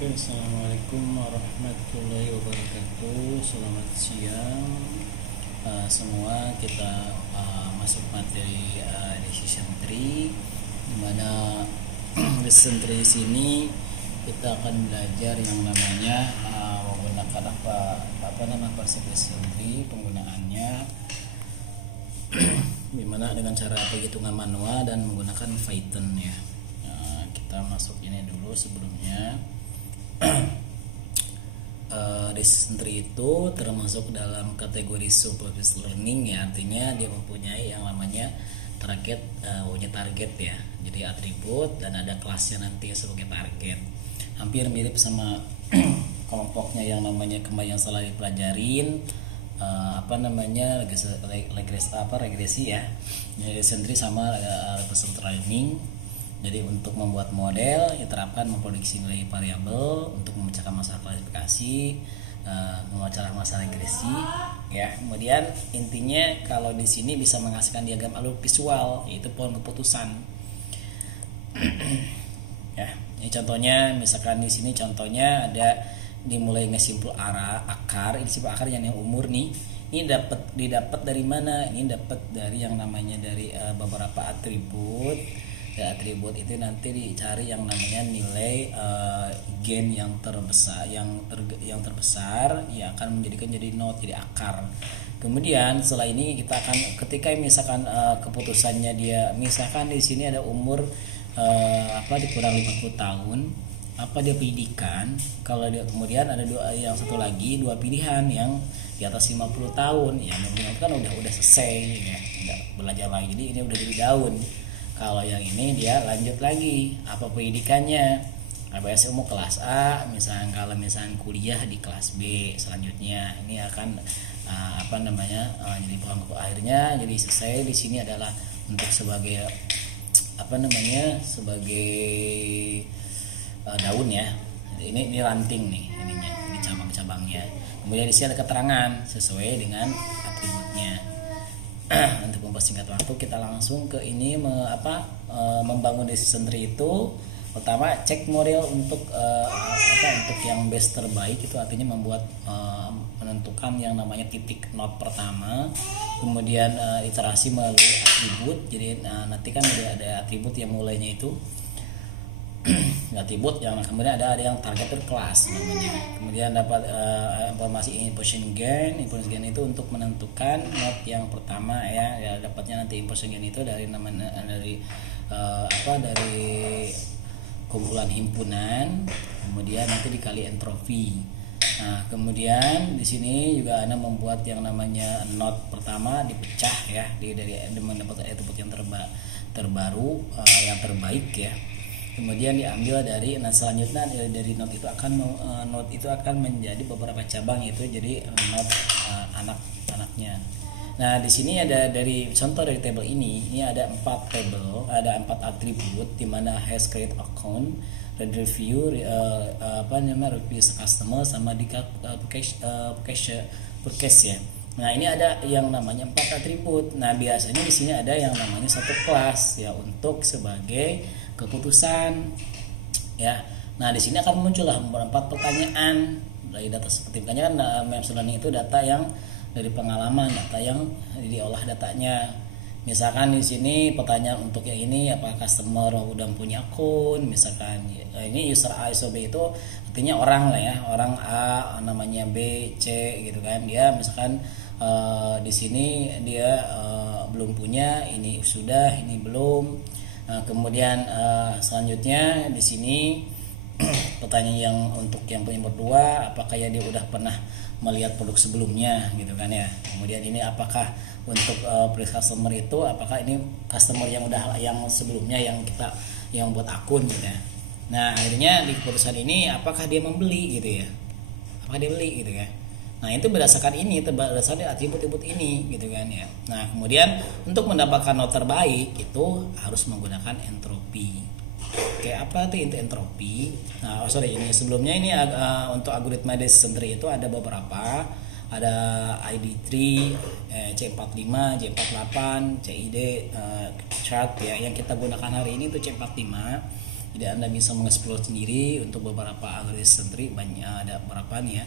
Oke, assalamualaikum warahmatullahi wabarakatuh. Selamat siang semua. Kita masuk materi decision tree, dimana decision tree sini kita akan belajar yang namanya menggunakan apa nama konsep decision tree, penggunaannya dimana dengan cara penghitungan manual dan menggunakan Python ya. Kita masuk ini dulu sebelumnya. Decision tree itu termasuk dalam kategori supervised learning ya, artinya dia mempunyai yang namanya target, punya target ya, jadi atribut dan ada kelasnya nanti sebagai target. Hampir mirip sama kelompoknya yang namanya kemarin yang salah dipelajarin, regresi ya. Decision tree sama supervised learning. Jadi untuk membuat model diterapkan memprediksi nilai variabel, untuk memecahkan masalah klasifikasi, memecahkan masalah regresi ya. Kemudian intinya kalau di sini bisa menghasilkan diagram alur visual, yaitu pohon keputusan. Ya, ini contohnya, misalkan di sini contohnya ada dimulai ngesimpul akar, ini simpul akar yang umur nih. Ini didapat dari mana? Ini dapat dari yang namanya dari beberapa atribut. Ya, atribut itu nanti dicari yang namanya nilai gen yang terbesar, yang terbesar ya akan menjadikan jadi not, jadi akar. Kemudian setelah ini kita akan, ketika misalkan keputusannya dia misalkan di sini ada umur dikurang 50 tahun, apa dia pendidikan. Kalau dia kemudian ada yang satu lagi dua pilihan yang di atas 50 tahun ya, kan udah selesai ya, udah belajar lagi, jadi ini udah jadi daun. Kalau yang ini dia lanjut lagi, apa pendidikannya, ABS umum kelas A, misalnya kalau misalnya kuliah di kelas B, selanjutnya ini akan jadi pokok akhirnya jadi selesai. Di sini adalah untuk sebagai daun ya. Ini ranting nih ininya, ini cabang-cabangnya. Kemudian di sini ada keterangan sesuai dengan atributnya. Untuk mempersingkat waktu, kita langsung ke ini membangun decision tree itu. Pertama, cek model untuk untuk yang best terbaik, itu artinya membuat menentukan yang namanya titik not pertama. Kemudian iterasi melalui atribut. Jadi nanti kan ada atribut yang mulainya itu atribut yang kemudian ada yang targeted class namanya. Kemudian dapat informasi input gain itu untuk menentukan not yang pertama ya dapatnya nanti input gain itu dari dari kumpulan himpunan, kemudian nanti dikali entropi. Nah, kemudian di sini juga Anda membuat yang namanya not pertama dipecah ya, dari mendapat atribut yang terbaru yang terbaik ya. Kemudian diambil dari, selanjutnya dari not itu akan menjadi beberapa cabang, itu jadi not anak-anaknya. Nah, di sini ada dari contoh dari tabel ini ada 4 tabel, ada 4 atribut di mana has create account, read review, review customer sama di purchase ya. Nah, ini ada yang namanya 4 atribut. Nah, biasanya di sini ada yang namanya satu kelas ya untuk sebagai keputusan ya. Nah, di sini akan muncullah 4 pertanyaan dari data seperti kan machine learning itu data yang dari pengalaman, data yang diolah datanya. Misalkan di sini pertanyaan untuk yang ini, apakah customer udah punya akun, misalkan ini user A user B itu artinya orang lah ya, orang A namanya B C gitu kan. Dia misalkan di sini dia belum punya, ini sudah, ini belum. Nah, kemudian selanjutnya di sini pertanyaan yang untuk yang berdua, apakah ya dia udah pernah melihat produk sebelumnya gitu kan ya. Kemudian ini apakah untuk previous customer itu, apakah ini customer yang sebelumnya yang buat akun gitu ya. Nah, akhirnya di keputusan ini apakah dia membeli gitu ya, apakah dia beli gitu ya. Nah, itu berdasarkan atribut-atribut ini gitu kan ya. Nah, kemudian untuk mendapatkan not terbaik itu harus menggunakan entropi. Oke, apa itu entropi? Nah, ini sebelumnya ini untuk algoritma decision tree itu ada beberapa, ada ID3, C45, J48, CID chart ya. Yang kita gunakan hari ini itu C45. Jadi Anda bisa mengeksplor sendiri untuk beberapa algoritma sentri, banyak ada beberapa nih ya.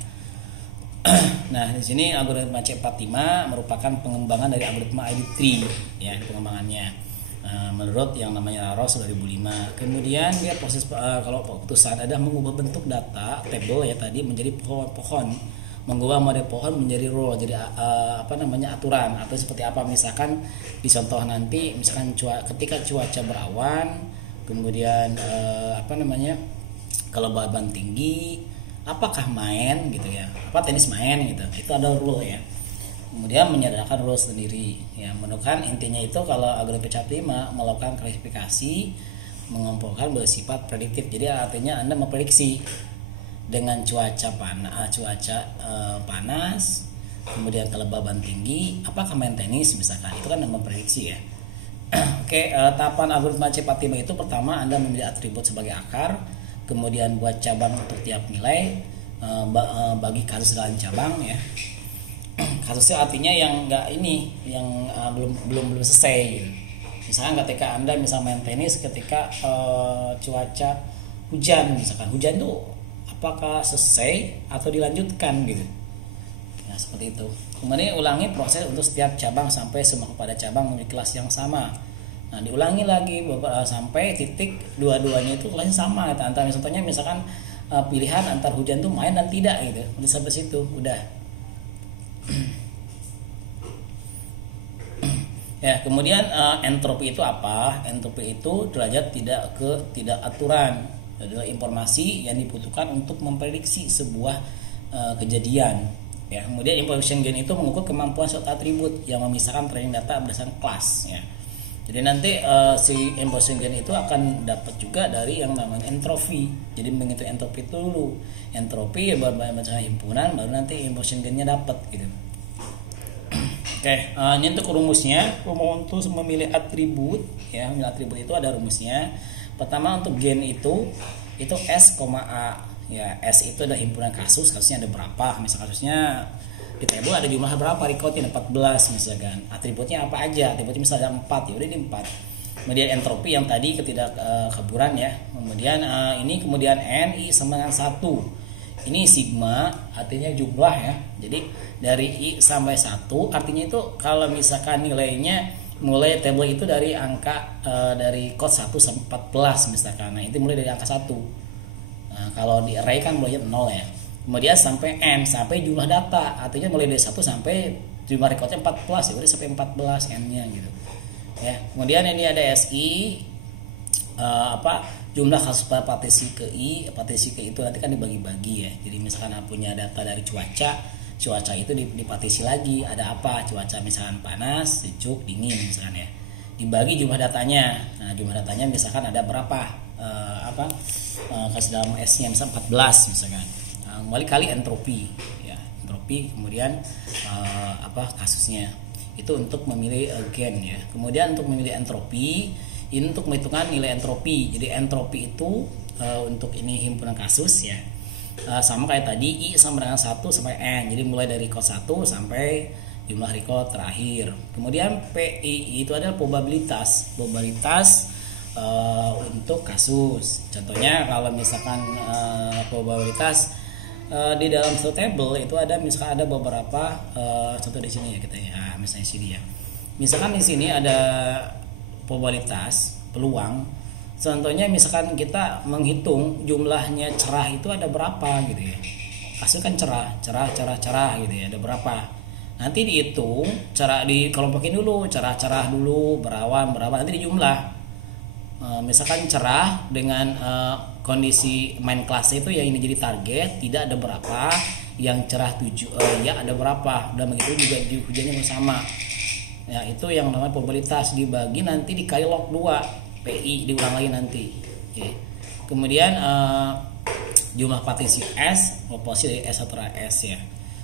Nah, di sini algoritma C45 merupakan pengembangan dari algoritma ID3 ya, pengembangannya. Menurut yang namanya Laros 2005. Kemudian dia proses kalau keputusan ada mengubah bentuk data table ya tadi menjadi pohon, mengubah model pohon menjadi rule, jadi aturan atau seperti apa, misalkan di contoh nanti misalkan ketika cuaca berawan, kemudian kalau beban tinggi apakah main gitu ya, tenis main gitu, itu ada rule ya. Kemudian menyediakan rule sendiri ya, menemukan intinya itu kalau algoritma C45 melakukan klasifikasi mengumpulkan bersifat prediktif. Jadi artinya Anda memprediksi dengan cuaca panas, kemudian kelembaban tinggi, apakah main tenis misalkan, itu kan memprediksi ya. Oke, tahapan algoritma C45 itu pertama Anda memilih atribut sebagai akar, kemudian buat cabang untuk tiap nilai, bagi kasus dalam cabang ya. Kasusnya artinya yang belum selesai gitu. Misalnya ketika Anda main tenis ketika cuaca hujan, misalkan hujan tuh apakah selesai atau dilanjutkan gitu ya, seperti itu. Kemudian ulangi proses untuk setiap cabang sampai semua pada cabang memiliki kelas yang sama. Nah, diulangi lagi sampai titik dua-duanya itu kelasnya sama gitu. Contohnya misalkan pilihan antar hujan tuh main dan tidak gitu. Udah sampai situ udah. Ya, kemudian entropi itu apa? Entropi itu derajat tidak aturan, adalah informasi yang dibutuhkan untuk memprediksi sebuah kejadian. Ya, kemudian information gain itu mengukur kemampuan suatu atribut yang memisahkan training data berdasarkan kelas. Ya. Jadi nanti si information gain itu akan dapat juga dari yang namanya entropi. Jadi menghitung entropi itu dulu. Entropi ya baca himpunan, baru nanti information gainnya dapat gitu. Oke, ini untuk rumusnya. Untuk memilih atribut, ya, memilih atribut itu ada rumusnya. Pertama untuk gain itu S, A. Ya, S itu ada himpunan kasusnya ada berapa. Misal kasusnya di table ada jumlah berapa, recordnya 14 misalkan. Atributnya apa aja? Atributnya misalnya ada 4, ya udah ini 4. Kemudian entropi yang tadi ketidakkaburan ya. Kemudian kemudian N I sama dengan 1. Ini sigma artinya jumlah ya. Jadi dari I sampai 1 artinya itu kalau misalkan nilainya mulai table itu dari angka dari code 1 sampai 14 misalkan. Nah, itu mulai dari angka 1. Nah, kalau di array kan mulainya 0 ya. Kemudian sampai N sampai jumlah data, artinya mulai dari 1 sampai jumlah recordnya 14 ya, udah sampai 14 N-nya gitu. Ya. Kemudian ini ada SI jumlah kasus partisi ke I itu nanti kan dibagi-bagi ya. Jadi misalkan punya data dari cuaca itu dipartisi lagi, ada apa, cuaca misalkan panas, sejuk, dingin misalkan ya, dibagi jumlah datanya. Nah, jumlah datanya misalkan ada berapa kasus dalam S-nya misalkan 14 misalkan. Nah, kali entropi ya, entropi kemudian kasusnya itu untuk memilih gain ya. Kemudian untuk memilih entropi ini untuk menghitungan nilai entropi. Jadi entropi itu untuk ini himpunan kasus ya. Sama kayak tadi I sama dengan 1 sampai N. Jadi mulai dari code 1 sampai jumlah record terakhir. Kemudian PI itu adalah probabilitas untuk kasus. Contohnya kalau misalkan probabilitas di dalam satu table itu ada misalkan ada beberapa contoh di sini ya kita ya. Misalnya sini ya. Misalkan di sini ada probabilitas peluang, contohnya misalkan kita menghitung jumlahnya cerah itu ada berapa gitu ya, kasus kan cerah gitu ya, ada berapa, nanti dihitung dikelompokin dulu, cerah dulu, berawan nanti dijumlah. Misalkan cerah dengan kondisi main kelas itu yang ini jadi target, tidak ada berapa, yang cerah 7 ya ada berapa, dan begitu juga hujannya bersama. Ya, itu yang namanya probabilitas, dibagi nanti dikali log 2 PI, diulang lagi nanti. Oke. Kemudian jumlah partisi S, proporsi dari S atau S ya.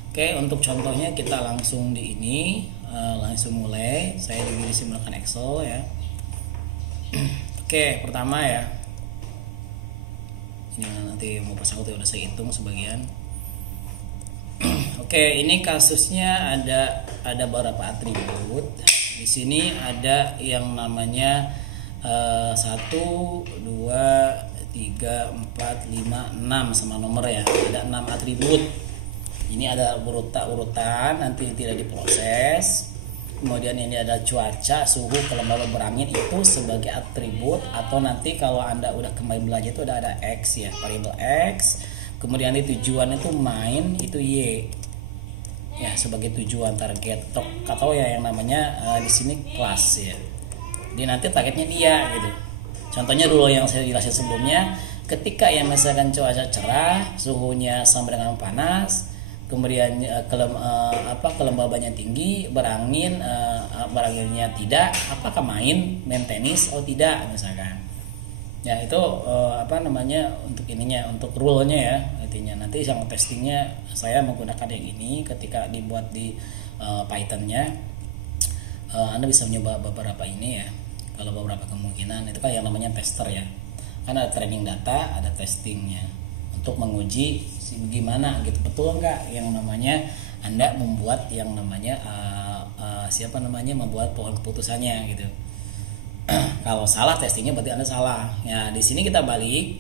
Oke, untuk contohnya kita langsung langsung mulai. Saya di simulkan Excel ya. Oke, pertama ya. Ini nanti mau pasang udah saya hitung sebagian. Oke, ini kasusnya ada beberapa atribut. Di sini ada yang namanya 1, 2, 3, 4, 5, 6 sama nomor ya. Ada 6 atribut. Ini ada urutan nanti tidak diproses. Kemudian ini ada cuaca, suhu, kelembaban berangin itu sebagai atribut, atau nanti kalau Anda udah kembali belajar itu ada X ya, variabel X. Kemudian ini tujuan itu main itu Y. Ya, sebagai tujuan target atau ya yang namanya di sini kelas ya. Jadi nanti targetnya dia gitu. Contohnya dulu yang saya jelasin sebelumnya, ketika yang misalkan cuaca cerah, suhunya sama dengan panas, kemudian kelembabannya tinggi, beranginnya tidak, apakah main tenis atau tidak misalkan. Ya itu untuk ininya, untuk rule-nya ya, artinya nanti yang testingnya saya menggunakan yang ini. Ketika dibuat di Python-nya, Anda bisa mencoba beberapa ini ya. Kalau beberapa kemungkinan itu kan yang namanya tester ya, kan ada training data, ada testingnya untuk menguji gimana gitu, betul nggak yang namanya Anda membuat yang namanya membuat pohon keputusannya gitu. Kalau salah testingnya berarti Anda salah ya. Di sini kita balik,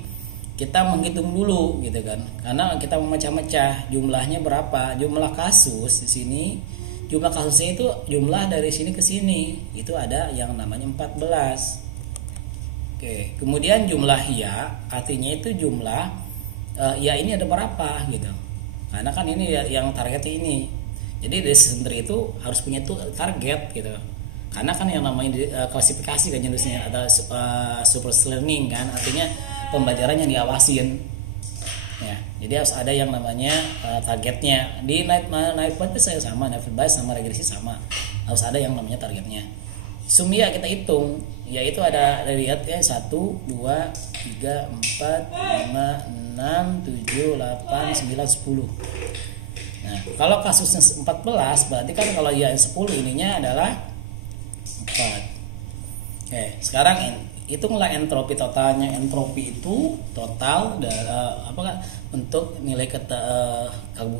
kita menghitung dulu gitu kan, karena kita memecah-mecah jumlahnya berapa, jumlah kasus di sini. Jumlah kasusnya itu jumlah dari sini ke sini itu ada yang namanya 14. Oke, kemudian jumlah ya artinya itu jumlah ya ini ada berapa gitu. Karena kan ini yang targetnya ini. Jadi dari sendiri itu harus punya tuh target gitu. Karena kan yang namanya klasifikasi kan jenisnya ada super learning kan, artinya pembelajaran yang diawasin. Ya, jadi harus ada yang namanya targetnya. Di naive Bayes saya sama, naive Bayes sama regresi sama. Harus ada yang namanya targetnya. Sumia kita hitung, yaitu ada lihat ya 1, 2, 3, 4, 5, 6, 7, 8, 9, 10. Nah, kalau kasusnya 14 berarti kan kalau ya 10 ininya adalah 4. Oke, sekarang hitunglah entropi totalnya. Entropi itu total untuk nilai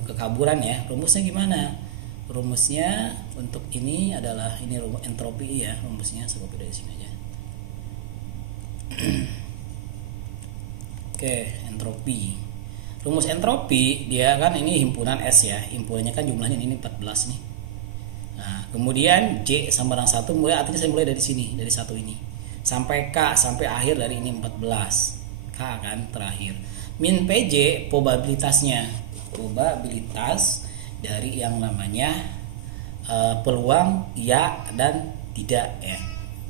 kekaburan ya. Rumusnya gimana? Rumusnya untuk ini adalah ini rumus entropi ya. Rumusnya saya copy dari sini aja. Oke, entropi. Rumus entropi dia kan ini himpunan S ya. Himpunannya kan jumlahnya ini 14 nih. Nah, kemudian J sama dengan 1 mulai, artinya saya mulai dari sini, dari 1 ini sampai K, sampai akhir dari ini 14. K kan terakhir. Min PJ probabilitasnya, probabilitas dari yang namanya peluang ya dan tidak ya.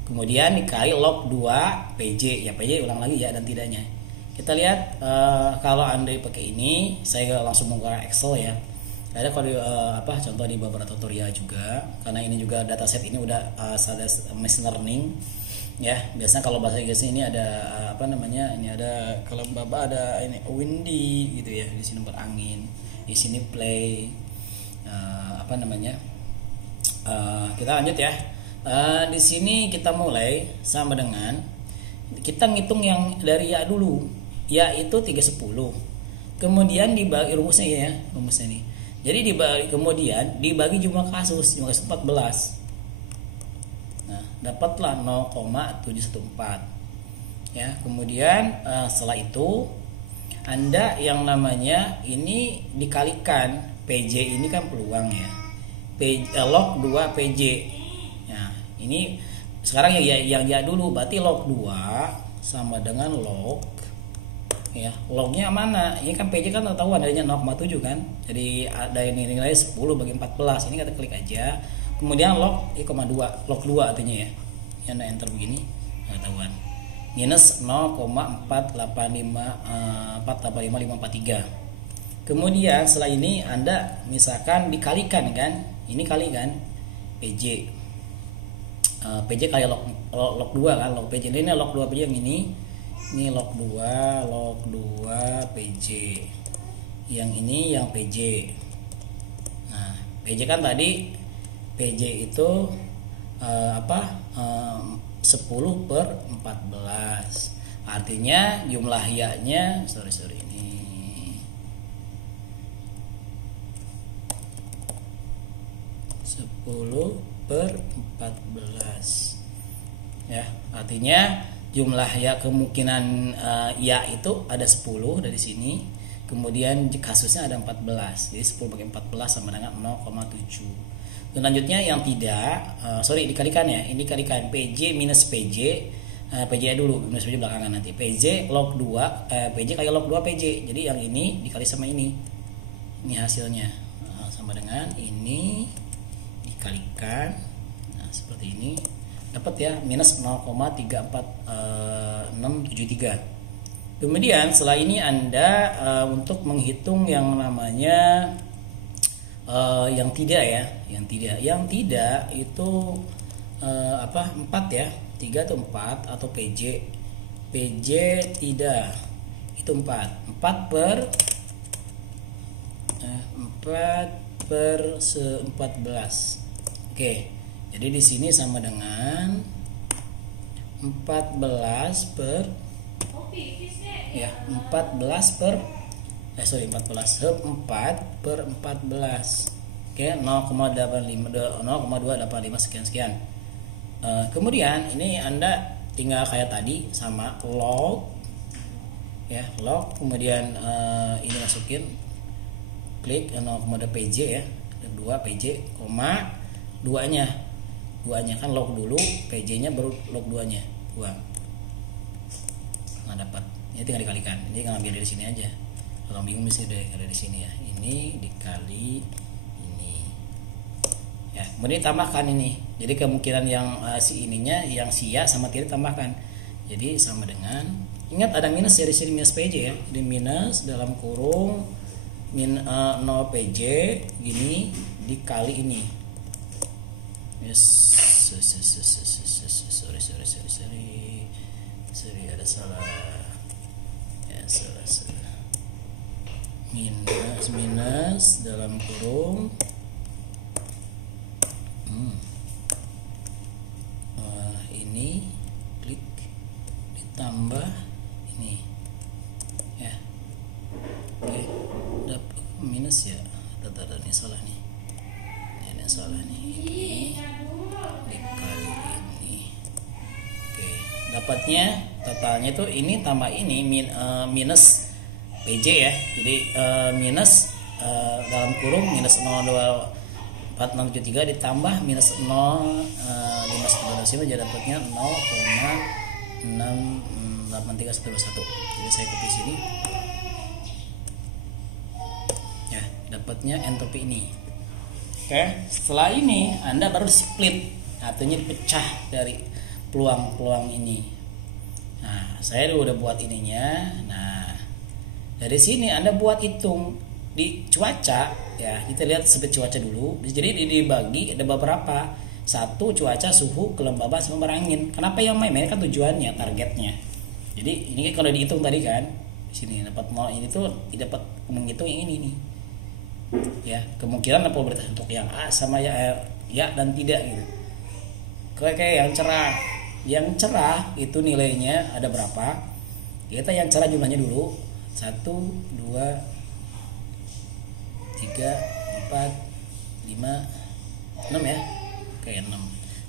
Kemudian dikali log 2 PJ, ya PJ ulang lagi ya dan tidaknya. Kita lihat kalau Anda pakai ini, saya langsung menggunakan Excel ya. Ada kalau contoh di beberapa tutorial juga, karena ini juga dataset ini udah ada machine learning ya. Biasanya kalau bahasa Inggris ini ada ini ada kelembaban, ada ini windy gitu ya, di sini berangin, di sini play kita lanjut ya. Di sini kita mulai sama dengan kita ngitung yang dari ya dulu, ya itu 310, kemudian dibagi rumusnya ya, rumusnya ini. Jadi kemudian dibagi jumlah kasus 14. Nah, dapatlah 0,714. Ya, kemudian setelah itu Anda yang namanya ini dikalikan PJ ini kan peluang ya. Log 2 PJ. Nah, ini sekarang yang dulu berarti log 2 sama dengan log ya, lognya mana? Ini kan PJ kan ketahuan adanya 0,7 kan. Jadi ada ini nilai 10 bagi 14. Ini kita klik aja. Kemudian log 2, log 2 artinya ya. Yang enter begini ketahuan. Minus 0,485543. Kemudian setelah ini Anda misalkan dikalikan kan. Ini kali kan PJ. PJ kali log 2 kan, log PJ. Ini log 2 PJ yang ini. Ini log 2 PJ. Yang ini yang PJ. Nah, PJ kan tadi PJ itu 10 per 14. Artinya jumlah ya-nya ini 10 per 14 ya, artinya jumlah ya kemungkinan ya itu ada 10 dari sini. Kemudian kasusnya ada 14. Jadi 10 bagi 14 sama dengan 0,7. Selanjutnya yang tidak, dikalikan ya. Ini kalikan PJ minus PJ. PJ dulu, minus PJ belakangan nanti. PJ log 2, PJ kali log 2 PJ. Jadi yang ini dikali sama ini. Ini hasilnya. Sama dengan ini dikalikan. Nah, seperti ini. Dapat ya, minus 0,34673. Kemudian setelah ini Anda untuk menghitung yang namanya yang tidak ya, yang tidak itu 4 ya, 3 atau 4 atau PJ tidak itu 4 per 14. Oke, jadi di sini sama dengan 14 per 14 per 4 per 14. Oke, 0,285 sekian. Kemudian ini Anda tinggal kayak tadi sama log ya, log, kemudian ini masukin, klik 0, PJ ya, ada 2 PJ, koma 2-nya kan log dulu, PJ-nya baru log 2-nya, 2. Nah, dapat. Ini tinggal dikalikan. Ini ngambil dari sini aja. Kalau bingung mesti ada di sini ya. Ini dikali ini. Ya, kemudian tambahkan ini. Jadi kemungkinan yang si ininya, yang si ya sama tidak tambahkan. Jadi sama dengan, ingat ada minus ya di sini, minus PJ ya. Jadi minus dalam kurung 0 PJ gini dikali ini. Yes. Sorry ada salah. Ya, salah. Minus dalam kurung ini, klik, ditambah ini ya. Oke, dapat minus ya. Ini salah nih. Ini salah nih. Ini dikali ini. Oke, dapatnya totalnya itu ini tambah ini minus PJ ya. Jadi minus dalam kurung minus 0,24673 ditambah minus 0,519 jadi dapatnya 0,68311. Jadi saya copy sini. Ya, dapatnya entropi ini. Oke, setelah ini Anda baru split, artinya pecah dari peluang-peluang ini. Nah, saya udah buat ininya. Nah, dari sini Anda buat hitung di cuaca ya. Kita lihat split cuaca dulu. Jadi dibagi ada beberapa. 1 cuaca, suhu, kelembaban sama berangin. Kenapa yang main? Kan tujuannya, targetnya. Jadi ini kalau dihitung tadi kan, di sini dapat mau ini tuh dapat menghitung yang ini nih. Ya, kemungkinan apa berarti untuk yang A sama ya dan tidak gitu. Kayak yang cerah. Yang cerah itu nilainya ada berapa? Kita yang cerah jumlahnya dulu. 1, 2, 3, 4, 5, 6 ya. Oke, 6.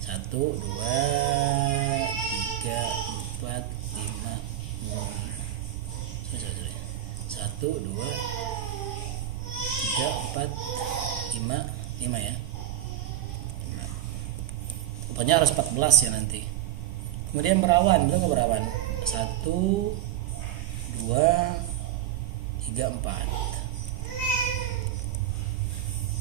1, 2, 3, 4, 5, 6. 1, 2, 3, 4, 5 ya. Pokoknya harus 14 ya nanti. Kemudian berawan, belum berawan. 1, 2, 3, 4.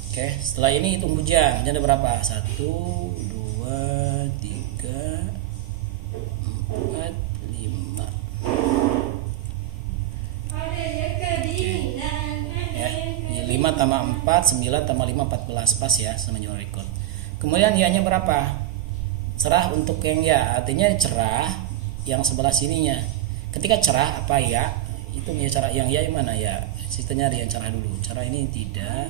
Oke, setelah ini hitung hujan. Hujan ada berapa? 1, 2, 3, 4, 5. Ya, 5 tambah 4, 9 tambah 5, 14 pas ya sama jumlah record. Kemudian ya-nya berapa? Cerah untuk yang ya, artinya cerah yang sebelah sininya. Ketika cerah apa ya? Itu ya cerah yang ya mana ya? Sistemnya ada yang cerah dulu. Cerah ini tidak.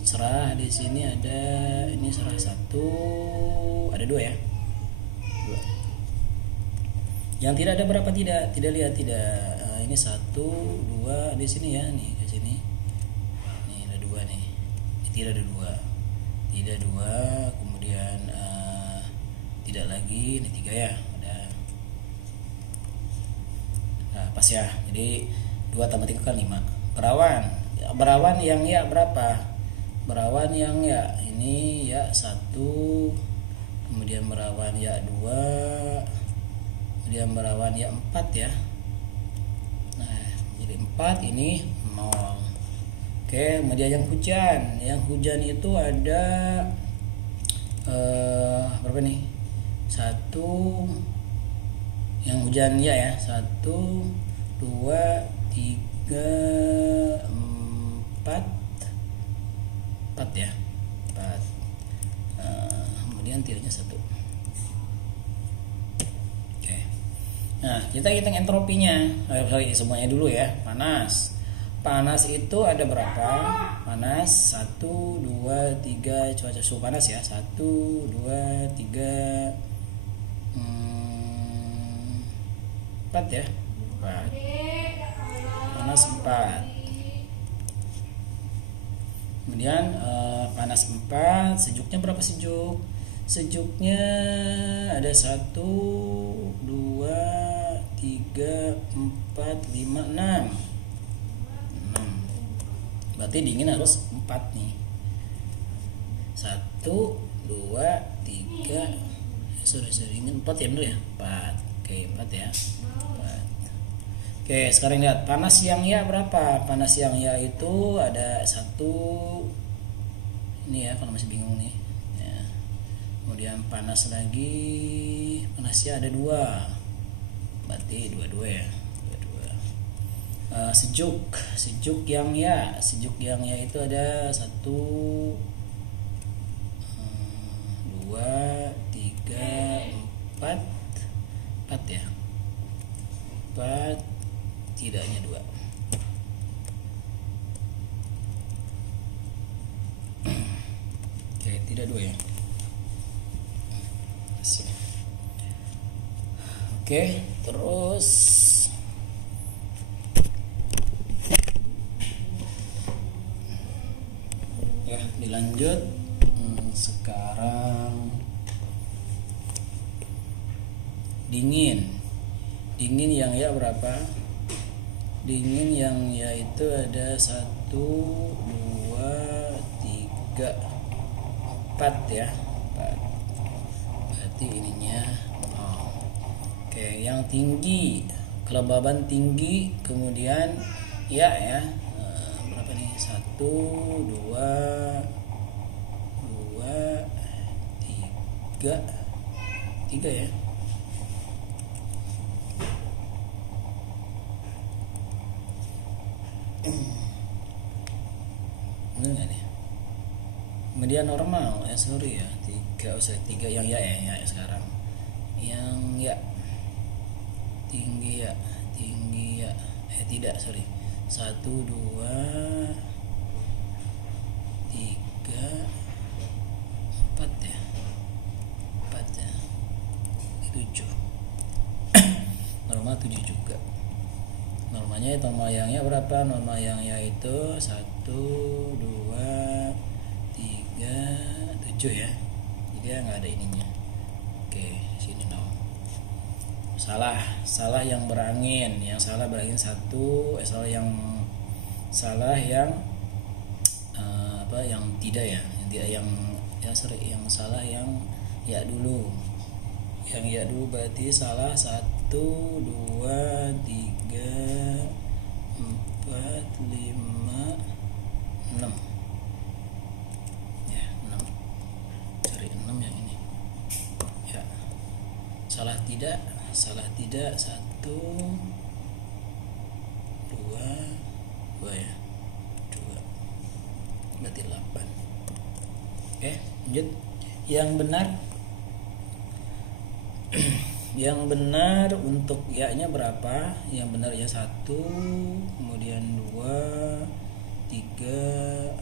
Cerah di sini ada, ini cerah 1, ada 2 ya. 2. Yang tidak ada berapa tidak lihat tidak. Ini 1, 2 di sini ya, nih ke sini. Ini ada 2 nih. Ini tidak ada 2. Tidak 2, kemudian tidak lagi, ini 3 ya. Ada. pas ya. Jadi 2 tambah 3 kan 5. Berawan. Berawan yang ya berapa? Berawan yang ya ini ya 1, kemudian berawan ya 2, kemudian berawan ya 4 ya. Nah, jadi 4 ini 0. Oke, kemudian yang hujan. Yang hujan itu ada berapa nih? 1, yang hujan ya 1, 2, 3, 4 ya. 4. Kemudian tidaknya 1. Oke. Nah, kita hitung entropinya. Sorry, semuanya dulu ya. Panas. Panas itu ada berapa? Panas 1, 2, 3, cuaca suhu panas ya. 1, 2, 3, 4 ya. 4. Panas 4. Kemudian panas 4, sejuknya berapa sejuk? Sejuknya ada 1, 2, 3, 4, 5, 6. Berarti dingin harus 4 nih. 1, 2, 3. Sorry dingin 4 ya bener ya? 4. Oke, 4 ya. 4. Oke, sekarang lihat panas yang ya berapa? Panas yang ya itu ada 1. Ini ya kalau masih bingung nih ya. Kemudian panas lagi, panasnya ada 2, berarti 22 ya. 22. Sejuk yang ya itu ada 1, 2, 3, 4 ya. 4, tidaknya 2. Oke, tidak 2 ya. Oke, terus ya dilanjut. Sekarang dingin yang ya berapa? Dingin yang ya itu ada 1, 2, 3, 4 ya. 4. Berarti ininya 0. Oke, yang tinggi, kelembaban tinggi, kemudian ya berapa nih? 1, 2, 3 ya. Bener gak nih? Kemudian normal ya, sorry ya, 3 yang ya sekarang. Yang ya tinggi ya tidak, sorry. 1, 2, 3, 4 ya. 7. Normal 7 juga. Normalnya normal yangnya berapa? Normal yangnya itu 1, 2, 3, 7 ya. Jadi nggak ada ininya. Oke, sini 0. Salah yang berangin. Yang salah berangin 1. Salah yang yang tidak ya. Yang salah yang ya dulu. Yang ya dulu berarti salah 1, 2, 3, 4, 5, 6 ya. 6, cari 6 yang ini ya. Salah tidak 1, 2 ya. 2 berarti 8. Oke, lanjut. Yang benar untuk ya-nya berapa? Yang benar ya 1, kemudian 2, 3,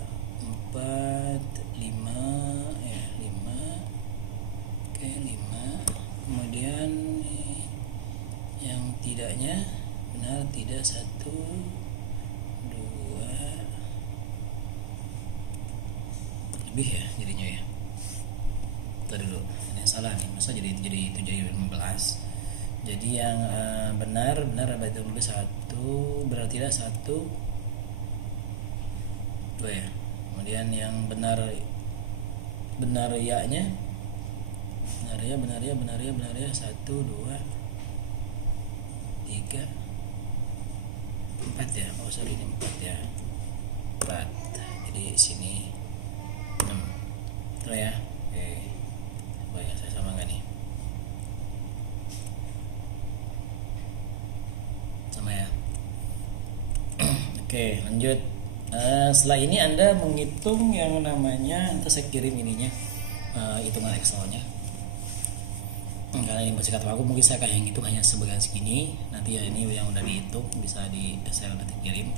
4, 5 ya, 5. Oke, 5. Kemudian yang tidaknya benar tidak 1, 2 lebih ya jadinya ya. Tadi dulu ini salah nih, masa jadi 7 jadi 15. Jadi yang benar berarti dulu 1, berarti tidak 1 2 ya. Kemudian yang benar ya-nya benar ya 1 2 3 4 ya. Oh sorry, ini 4 ya, 4. Jadi sini 6 itu ya. Oke, coba ya saya sama nggak nih? Sama ya. Oke, lanjut. Setelah ini Anda menghitung yang namanya, nanti saya kirim ininya, hitungan Excelnya. Karena ini masih kata aku, mungkin saya kayak hitung hanya sebagian segini. Nanti ya ini yang udah dihitung bisa saya nanti kirim.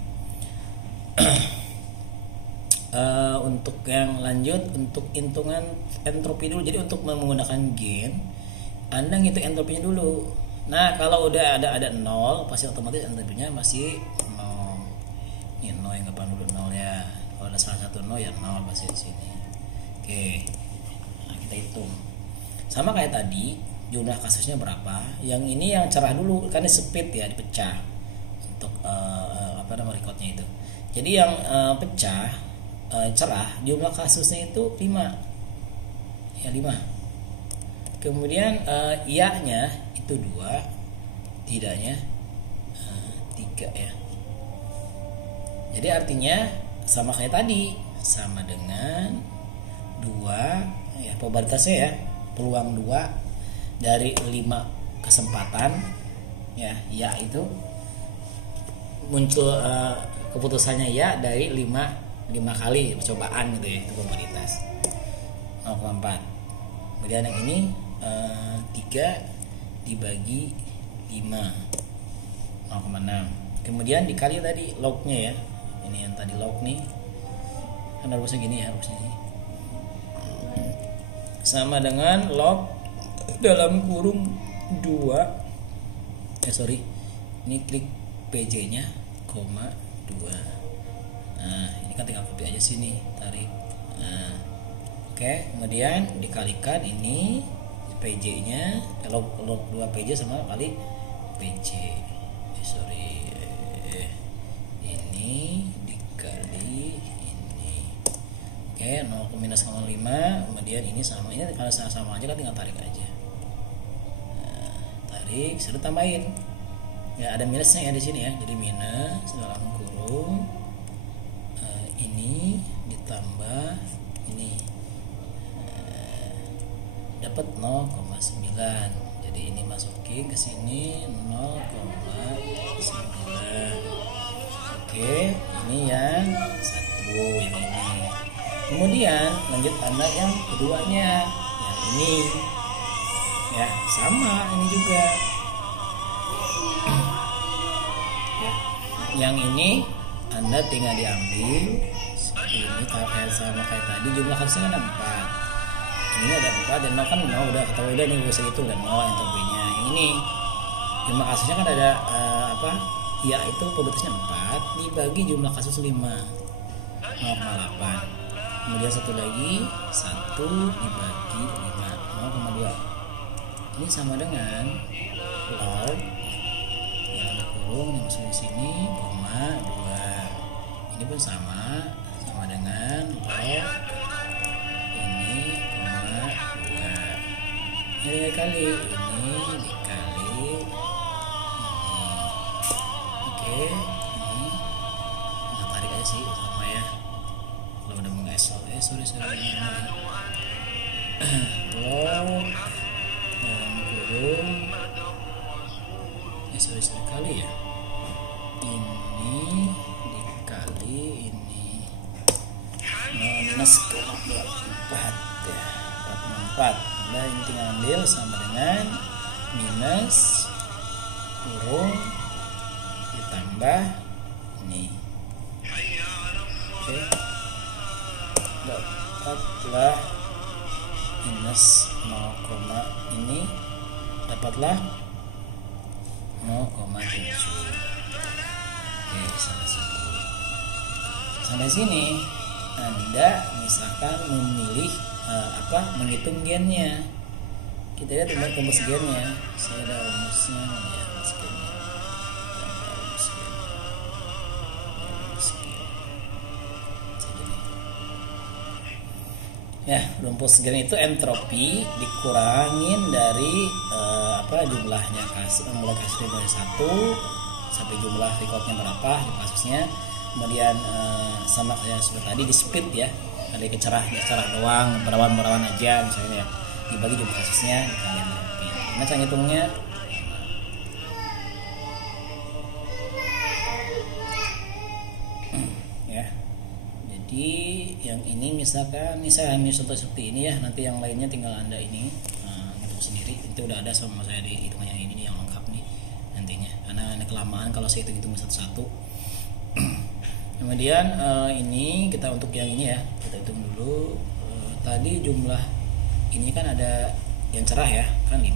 Untuk yang lanjut, untuk hitungan entropi dulu. Jadi untuk menggunakan gain, Anda ngitung entropinya dulu. Nah kalau udah ada 0, pasti otomatis entropinya masih 0. Ini 0 yang depan dulu 0 ya. Kalau ada salah satu 0 ya 0 pasti di sini. Oke, nah, kita hitung. Sama kayak tadi, jumlah kasusnya berapa. Yang ini yang cerah dulu, karena speed ya dipecah untuk recordnya itu. Jadi yang pecah cerah, jumlah kasusnya itu 5 ya, 5. Kemudian iya-nya itu 2, tidaknya 3 ya. Jadi artinya sama kayak tadi, sama dengan 2 ya, probabilitasnya ya, peluang 2 dari 5 kesempatan ya itu muncul keputusannya ya dari 5 kali percobaan gitu ya, itu probabilitas 0,4. Kemudian yang ini 3 dibagi 5 0,6. Kemudian dikali tadi lognya ya, ini yang tadi log nih kan harusnya gini ya, harusnya sama dengan log dalam kurung 2 ini klik PJ nya, 2. Nah ini kan tinggal copy aja sini, tarik. Nah, oke, kemudian dikalikan ini PJ nya, log 2 PJ sama kali PJ. Ini dikali ini. Oke, 0 minus 0,5. Kemudian ini sama, ini kalau sama aja kan tinggal tarik aja. Nah, tarik, sudah tambahin. Ya ada minusnya ya di sini ya. Jadi minus dalam kurung ini ditambah ini dapat 0,9. Jadi ini masukin ke sini 0,9. Oke, ini yang 1, yang ini. Kemudian lanjut Anda yang keduanya, yang ini. Ya, sama ini juga. Ya, yang ini Anda tinggal diambil ini kayak sama kayak tadi, jumlah kasusnya kan 4. Ini ada 4 dan kan udah ketahui udah nih bisa itu dan entropinya. Yang ini jumlah kasusnya kan ada ya itu probabilitasnya 4 dibagi jumlah kasus 5 0,8. Kemudian satu lagi 1 dibagi 5 0,2. Ini sama dengan log yang ada kurung yang masuk di sini, 2. Ini pun sama dengan log ini, 2. Ini dikali ini dikali ini. Oke, ini kita tarik aja sih sama ya. Kalau udah mau ngesol sorry log dalam kurung sorry kali ya, ini dikali ini minus 4 ya, 4. Nah ini tinggal ambil sama dengan minus kurung ditambah ini. Oke, dapatlah minus 0, ini dapatlah 0,7. Oke, sampai sini Anda misalkan memilih menghitung gennya. kita lihat rumus gennya. Saya ada rumusnya ya, rumus gennya. Ya, rumus gen itu entropi dikurangin dari jumlahnya mulai kasus dari 1 sampai jumlah recordnya berapa di kasusnya, kemudian sama kayak seperti tadi di speed ya, ada cerah doang, berawan aja misalnya ya, dibagi jumlah kasusnya dikali entropi. Nah cara hitungnya ya. Jadi yang ini misalkan ini saya ambil contoh seperti ini ya, nanti yang lainnya tinggal Anda ini hitung sendiri. Itu udah ada sama saya di hitungannya ini yang lengkap nih nantinya, karena ini kelamaan kalau saya hitung satu-satu. Kemudian ini kita untuk yang ini ya, kita hitung dulu. Tadi jumlah ini kan ada yang cerah ya, kan 5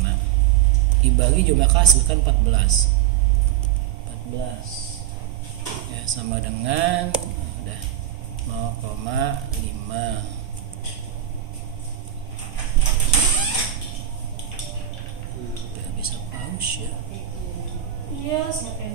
dibagi jumlah kasus kan 14 ya, sama dengan udah 0,5. Udah bisa pause ya. Iya, sampai